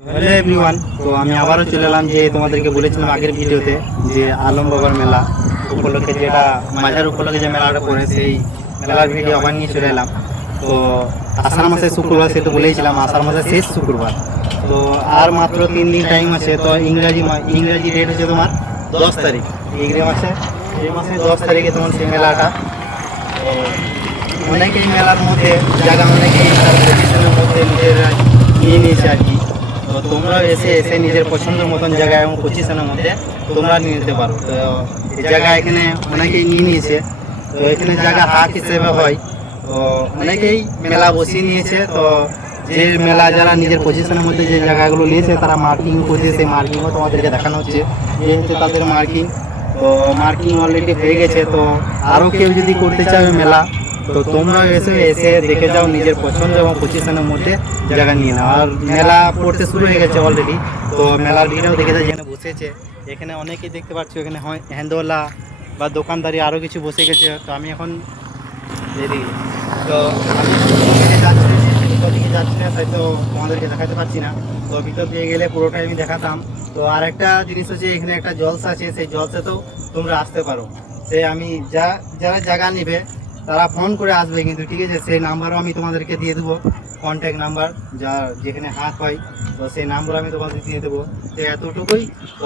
Hello everyone, তো আমি আবারও চলে এলাম যে তোমাদেরকে বলেছিলাম আগের ভিডিওতে যে আলম বাবার মেলা উপলক্ষে, যেটা মাজার উপলক্ষে যে মেলাটা পড়ে, সেই মেলার ভিডিও আবার নিয়ে চলে এলাম। তো আষাঢ় মাসের শুক্রবার, সে তো বলেইছিলাম আষাঢ় মাসের শেষ শুক্রবার, তো আর মাত্র 3 দিন টাইম আছে। তো ইংরাজি ডেট হচ্ছে তোমার 10 তারিখ, এই মাসে 10 তারিখে তোমার সেই মেলাটা। তো অনেকেই মেলার মধ্যে জায়গা, অনেকেই মেলার পজিশনের মধ্যে নিজেরা নিয়ে নিয়েছে আর কি। তো তোমরা এসে এসে নিজের পছন্দের মতন জায়গা এবং পজিশনের মধ্যে তোমরা নিয়ে নিতে পারো। তো এই জায়গা এখানে অনেকেই নিয়ে নিয়েছে। তো এখানে জায়গা হাট হিসেবে হয়, তো অনেকেই মেলা বসিয়ে নিয়েছে। তো যে মেলা যারা নিজের পজিশনের মধ্যে যে জায়গাগুলো নিয়েছে তারা মার্কিং করছে, সেই মার্কিংও তোমাদেরকে দেখানো হচ্ছে। এই হচ্ছে তাদের মার্কিং। তো মার্কিং অলরেডি হয়ে গেছে। তো আরও কেউ যদি করতে চাবে মেলা, তো তোমরা এসে এসে দেখে যাও, নিজের পছন্দ এবং পজিশনের মধ্যে জায়গা নিয়ে নাও। আর মেলা পড়তে শুরু হয়ে গেছে অলরেডি। তো মেলার ভিড়ও দেখে যাও, যেখানে বসেছে এখানে অনেকেই দেখতে পাচ্ছ, এখানে হয় হ্যান্ডওয়ালা বা দোকানদারি আরও কিছু বসে গেছে। তো আমি এখন এদিকে, তো আমি ওদিকে যাচ্ছি, ওদিকে যাচ্ছি না, তাই তো তোমাদেরকে দেখাতে পারছি না। তো ভিতর দিয়ে গেলে পুরোটাই আমি দেখাতাম। তো আর একটা জিনিস হচ্ছে, এখানে একটা জলসা আছে, সেই জলসাতেও তোমরা আসতে পারো। সে আমি যারা জায়গা নেবে তারা ফোন করে আসবে কিন্তু, ঠিক আছে? সেই নাম্বারও আমি তোমাদেরকে দিয়ে দেবো, কন্ট্যাক্ট নাম্বার, যেখানে হাট হয়। তো সেই নাম্বার আমি তোমাদের দিয়ে দেবো। তো এতটুকুই। তো